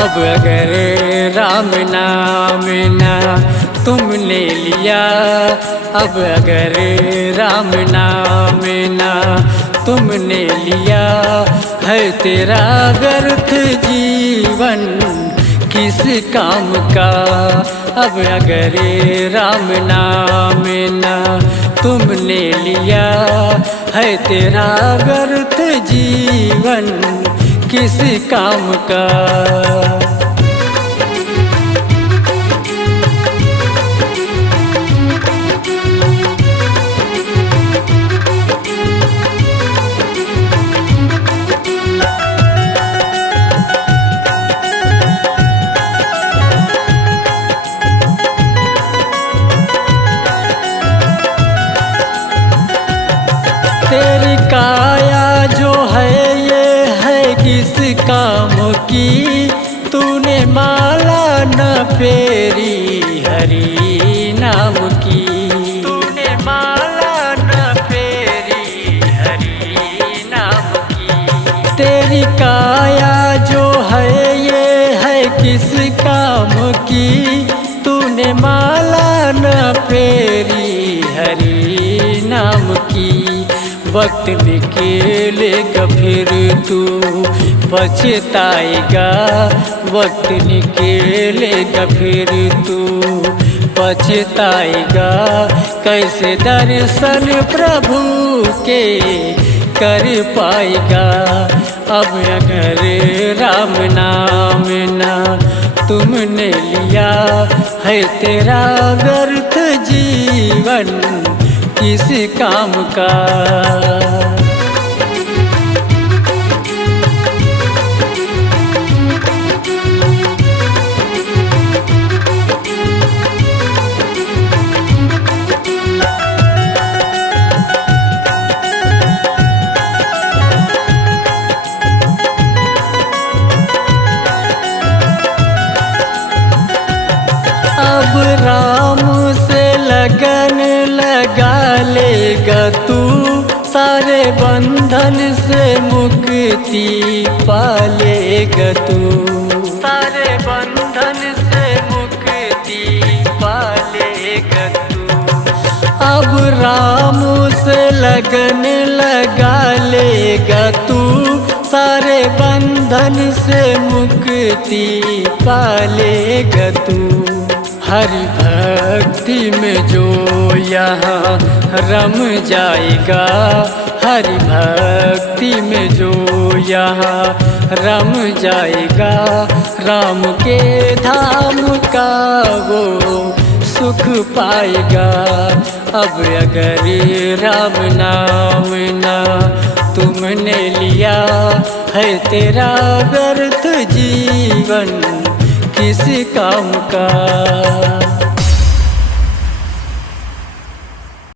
अब अगर राम नाम ना तुमने लिया, अब अगर राम नाम ना तुमने लिया, है तेरा व्यर्थ जीवन किस काम का। अब अगर राम नाम ना तुमने लिया, है तेरा व्यर्थ जीवन किस काम का। तेरी काया जो है ये है किस काम की, तूने माला न फेरी हरि नाम की। तूने माला न फेरी हरि नाम की। तेरी काया जो है ये है किस काम की, तूने माला न फेरी हरि नाम की। वक्त निकलेगा फिर तू पछताएगा, वक्त निकलेगा फिर तू पछताएगा। कैसे दर्शन प्रभु के कर पाएगा। अब अगर राम नाम ना तुमने लिया, है तेरा व्यर्थ जीवन किस काम का। अब राम से लगन लगा लेगा तू, सारे बंधन से मुक्ति पालेगा तू। सारे बंधन से मुक्ति पालेगा तू। अब राम से लगन लगा लेगा तू, सारे बंधन से मुक्ति पालेगा तू। हरि भक्ति में जो यहाँ रम जाएगा, हरि भक्ति में जो यहाँ रम जाएगा, राम के धाम का वो सुख पाएगा। अब अगर राम नाम ना तुमने लिया, है तेरा व्यर्थ जीवन किस काम का।